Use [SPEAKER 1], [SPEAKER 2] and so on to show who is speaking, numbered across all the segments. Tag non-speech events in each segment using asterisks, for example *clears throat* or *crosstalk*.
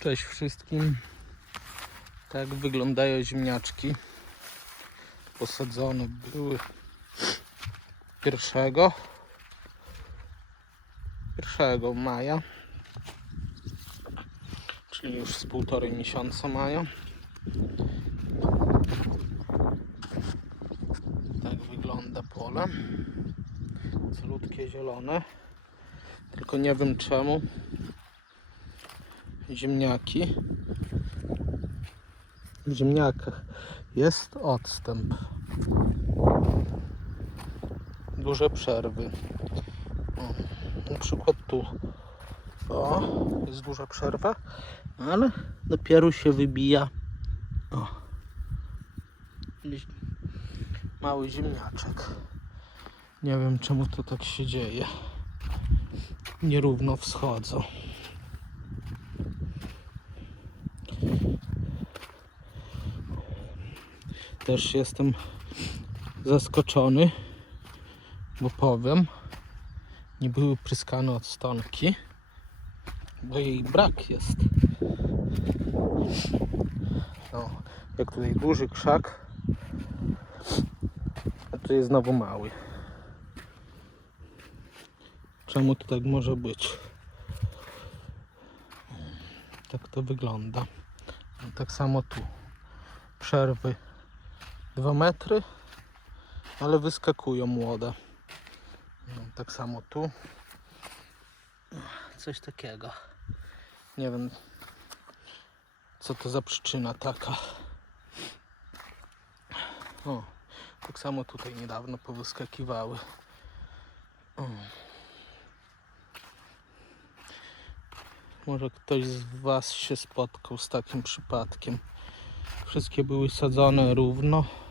[SPEAKER 1] Cześć wszystkim. Tak wyglądają ziemniaczki. Posadzone były pierwszego, pierwszego maja, czyli już z półtorej miesiąca maja. Tak wygląda pole. Calutkie zielone. Tylko nie wiem czemu ziemniaki. W ziemniakach jest odstęp. Duże przerwy. O, na przykład tu. O, jest duża przerwa, ale dopiero się wybija. O. Mały ziemniaczek. Nie wiem czemu to tak się dzieje. Nierówno wschodzą. Też jestem zaskoczony, bo powiem, nie były pryskane od stonki, bo jej brak jest. No, jak tutaj duży krzak, a tu jest znowu mały. Czemu to tak może być? Tak to wygląda. Tak samo tu. Przerwy 2 metry, ale wyskakują młode. No, tak samo tu. Coś takiego. Nie wiem, co to za przyczyna taka. O, tak samo tutaj niedawno powyskakiwały. O. Może ktoś z Was się spotkał z takim przypadkiem. Wszystkie były sadzone równo.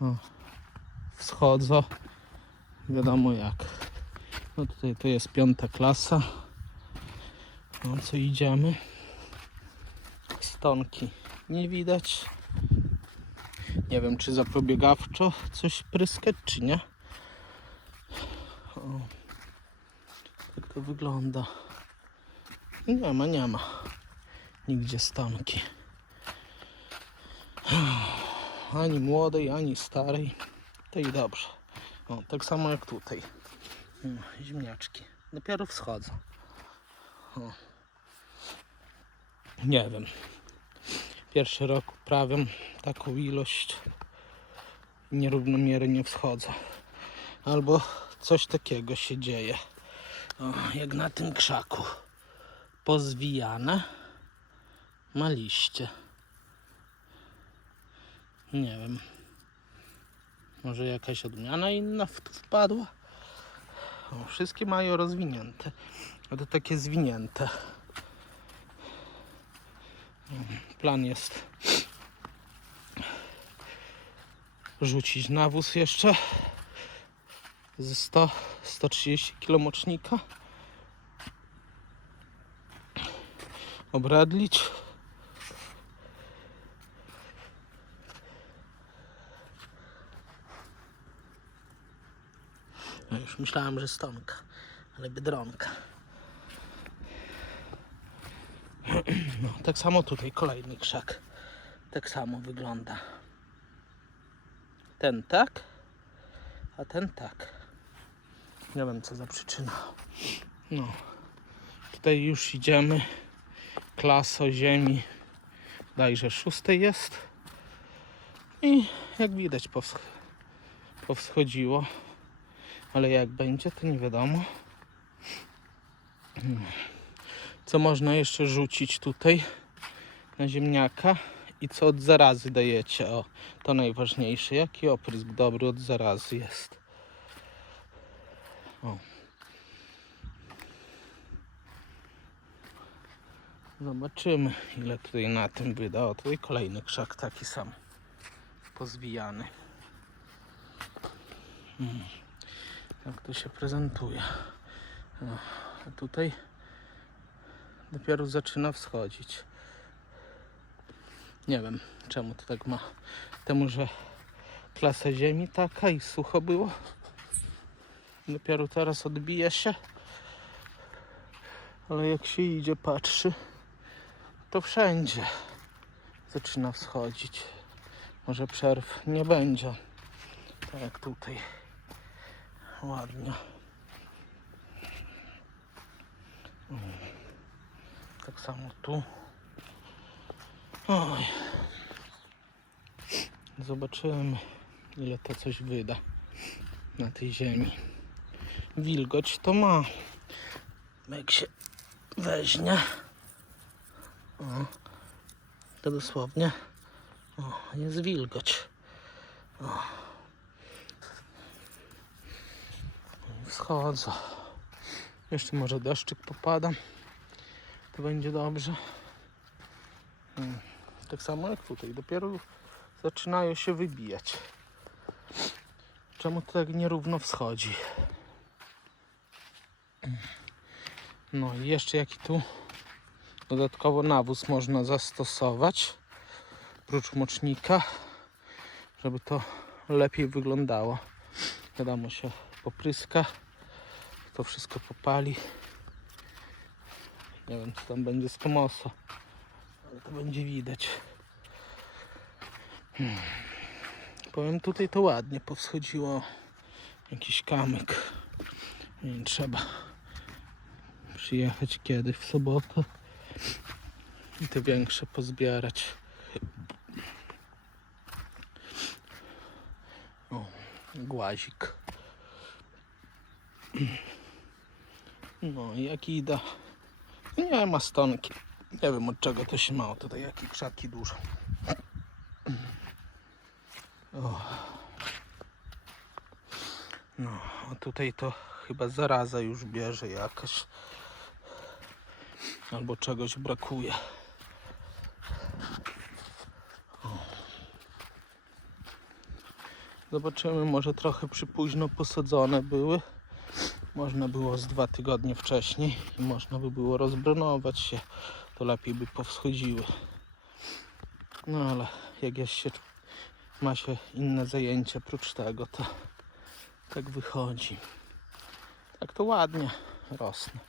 [SPEAKER 1] O. Wschodzą. Wiadomo jak. No tutaj to jest piąta klasa. No co idziemy. Stonki nie widać. Nie wiem czy zapobiegawczo coś pryskać czy nie. O. Tak to wygląda. Nie ma, nie ma. Nigdzie stonki. Ani młodej, ani starej. To i dobrze. O, tak samo jak tutaj. O, ziemniaczki. Dopiero wschodzą. O. Nie wiem. Pierwszy rok uprawiam taką ilość. Nierównomiernie wschodzą. Albo coś takiego się dzieje. O, jak na tym krzaku. Pozwijane ma liście. Nie wiem. Może jakaś odmiana inna w tu wpadła? O, wszystkie mają rozwinięte. A to takie zwinięte. Plan jest rzucić nawóz jeszcze ze 100 130 kg mocznika obradlić no już myślałem, że stonka ale biedronka *clears throat* no, tak samo tutaj kolejny krzak tak samo wygląda ten tak a ten tak nie wiem co za przyczyna. No. Tutaj już idziemy. Klaso ziemi. Dajże szóstej jest. I jak widać powsch powschodziło. Ale jak będzie to nie wiadomo. Co można jeszcze rzucić tutaj na ziemniaka i co od zarazy dajecie. O, to najważniejsze. Jaki oprysk dobry od zarazy jest. O. Zobaczymy ile tutaj na tym wyda. O, tutaj kolejny krzak taki sam. Pozwijany. Mm. Jak to się prezentuje. O, a tutaj dopiero zaczyna wschodzić. Nie wiem czemu to tak ma. Temu, że klasa ziemi taka i sucho było. Dopiero teraz odbija się. Ale jak się idzie, patrzy, to wszędzie zaczyna wschodzić. Może przerw nie będzie. Tak jak tutaj. Ładnie. Mm. Tak samo tu. Oj. Zobaczymy, ile to coś wyda na tej ziemi. Wilgoć to ma. Jak się weźmie. O, to dosłownie. O, jest wilgoć. I Wschodzę. Jeszcze może deszczyk popada. To będzie dobrze. Mm. Tak samo jak tutaj. Dopiero zaczynają się wybijać. Czemu to tak nierówno wschodzi? No i jeszcze jaki tu dodatkowo nawóz można zastosować prócz mocznika, żeby to lepiej wyglądało. Wiadomo się popryska, to wszystko popali. Nie wiem co tam będzie z komoso, ale to będzie widać. Hmm. Powiem tutaj to ładnie powschodziło jakiś kamyk. Nie trzeba przyjechać kiedy w sobotę i te większe pozbierać. O, głazik. No i jak idę, nie ma stonki. Nie wiem od czego to się mało. Tutaj jakie krzaki dużo. O. No, a tutaj to chyba zaraza już bierze jakaś. Albo czegoś brakuje. Zobaczymy, może trochę przypóźno posadzone były. Można było z dwa tygodnie wcześniej można by było rozbronować się. To lepiej by powschodziły. No ale jak jest się ma się inne zajęcia prócz tego, to tak wychodzi. Tak to ładnie rosną.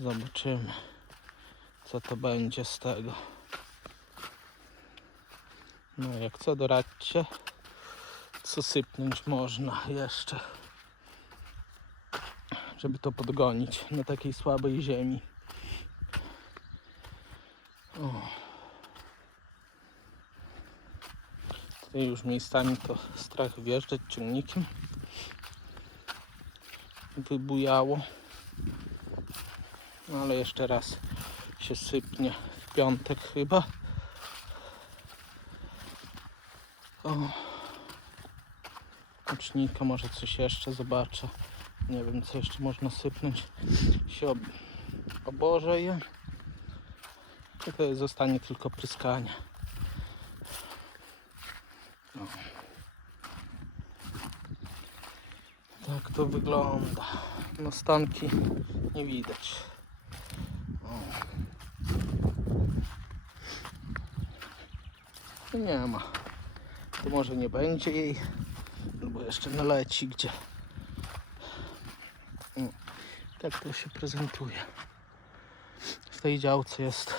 [SPEAKER 1] Zobaczymy, co to będzie z tego. No jak co doradźcie, co sypnąć można jeszcze, żeby to podgonić na takiej słabej ziemi. O. Tutaj już miejscami to strach wjeżdżać ciągnikiem. Wybujało. No ale jeszcze raz się sypnie w piątek chyba. O. Kocznika, może coś jeszcze zobaczę. Nie wiem co jeszcze można sypnąć. Się ob oboże je. Tutaj zostanie tylko pryskanie. Tak to wygląda. No stanki nie widać. O. Nie ma. To może nie będzie jej, albo jeszcze naleci gdzie. Tak to się prezentuje. W tej działce jest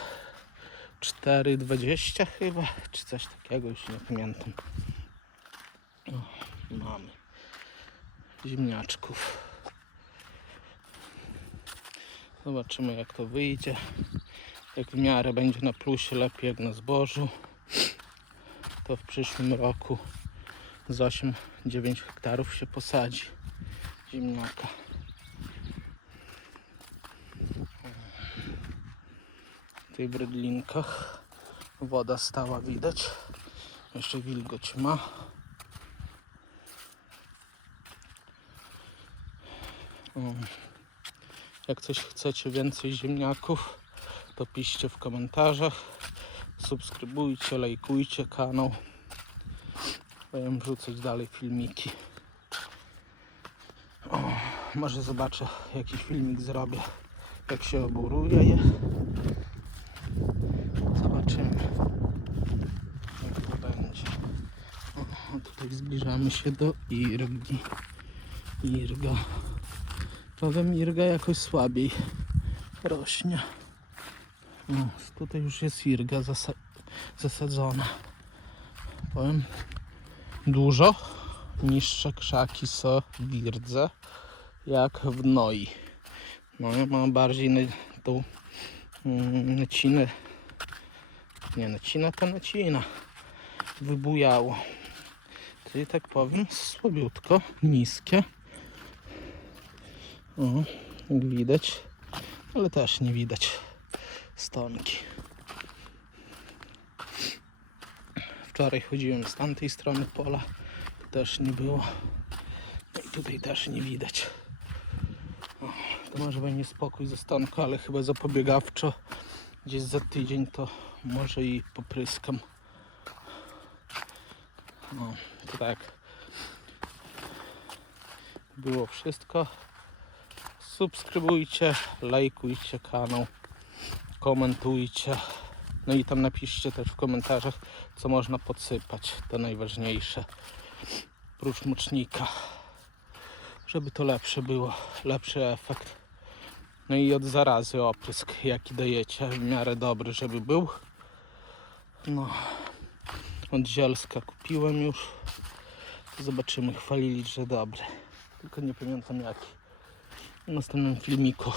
[SPEAKER 1] 4,20 chyba, czy coś takiego, już nie pamiętam. O, mamy ziemniaczków. Zobaczymy jak to wyjdzie. Jak w miarę będzie na plusie lepiej jak na zbożu, to w przyszłym roku z 8-9 hektarów się posadzi ziemniaka. Tych bredlinkach woda stała widać. Jeszcze wilgoć ma. O. Jak coś chcecie więcej ziemniaków, to piszcie w komentarzach. Subskrybujcie, lajkujcie kanał. Będę wrzucać dalej filmiki. O, może zobaczę jakiś filmik zrobię, jak się oburuje je. Zobaczymy, jak to będzie. O, tutaj zbliżamy się do Irgi. Irga. Powiem, Irga jakoś słabiej rośnie. O, tutaj już jest Irga zasa- zasadzona. Powiem, dużo niższe krzaki są w Irdze jak w Noi. No ja mam bardziej na tą mm, nacinę. Nie, nacina to nacina. Wybujało. Czyli tak powiem, słabiutko, niskie. O, jak widać, ale też nie widać stonki. Wczoraj chodziłem z tamtej strony pola, też nie było. No i tutaj też nie widać. O, to może będzie spokój ze stonką, ale chyba zapobiegawczo gdzieś za tydzień to może i popryskam. No, to tak. Było wszystko. Subskrybujcie, lajkujcie kanał, komentujcie. No i tam napiszcie też w komentarzach, co można podsypać. To najważniejsze. Prócz. Żeby to lepsze było, lepszy efekt. No i od zarazy oprysk, jaki dajecie, w miarę dobry, żeby był. No, od zielska kupiłem już. Zobaczymy, chwalili, że dobry. Tylko nie pamiętam jaki. W następnym filmiku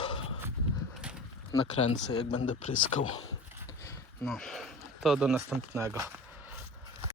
[SPEAKER 1] nakręcę, jak będę pryskał. No, to do następnego.